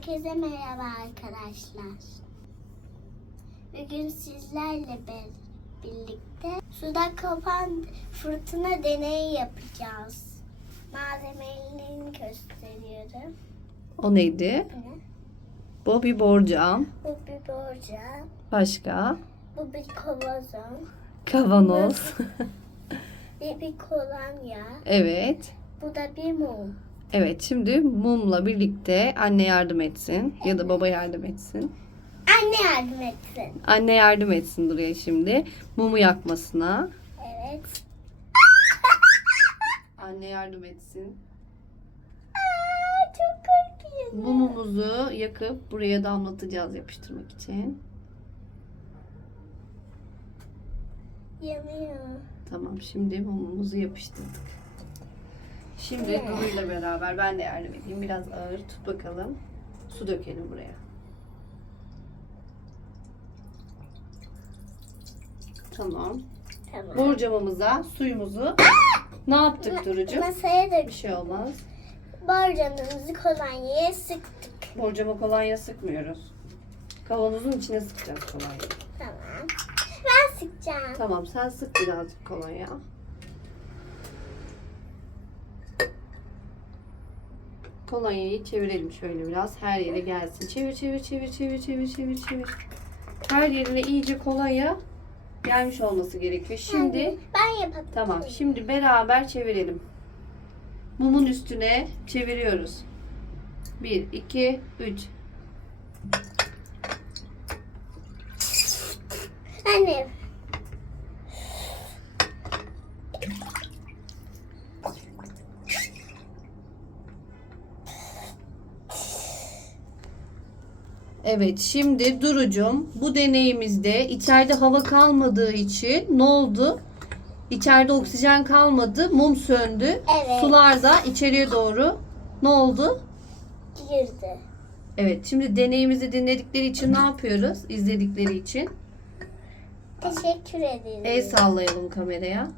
Herkese merhaba arkadaşlar. Bugün sizlerle birlikte suda kopan fırtına deneyi yapacağız. Malzemelerini gösteriyorum. O neydi? Bu? Bu bir borcam. Bu bir borcam, Başka? bu bir kovazon, Kavanoz. bir bir kolonya, evet. bu da bir mum. Evet şimdi mumla birlikte anne yardım etsin ya da baba yardım etsin. Anne yardım etsin. Anne yardım etsin buraya şimdi mumu yakmasına. Evet. Anne yardım etsin. Aa, çok korkuyorum. Mumumuzu yakıp buraya damlatacağız yapıştırmak için. Yanıyor. Tamam şimdi mumumuzu yapıştırdık. Şimdi Duru'yla beraber ben de yardım edeyim. Biraz ağır tut bakalım. Su dökelim buraya. Tamam. Tamam. Borcamımıza suyumuzu ne yaptık Duru'cum? Masaya da Bir şey olmaz. borcamımızı kolonyaya sıktık. Borcama kolonya sıkmıyoruz. Kavanozun içine sıkacağız kolonya. Tamam. Ben sıkacağım. Tamam sen sık birazcık kolonya. Kolonyayı çevirelim şöyle biraz. Her yere gelsin. Çevir çevir çevir çevir çevir çevir çevir. Her yerine iyice kolonya gelmiş olması gerekiyor. Şimdi ben yapabilirim. tamam. Şimdi beraber çevirelim. Mumun üstüne çeviriyoruz. 1 2 3 Anne. Evet şimdi Duru'cum bu deneyimizde içeride hava kalmadığı için ne oldu? İçeride oksijen kalmadı, mum söndü. Evet. Sular da içeriye doğru ne oldu? Girdi. Evet şimdi deneyimizi dinledikleri için ne yapıyoruz? İzledikleri için. Teşekkür ederim. El sallayalım kameraya.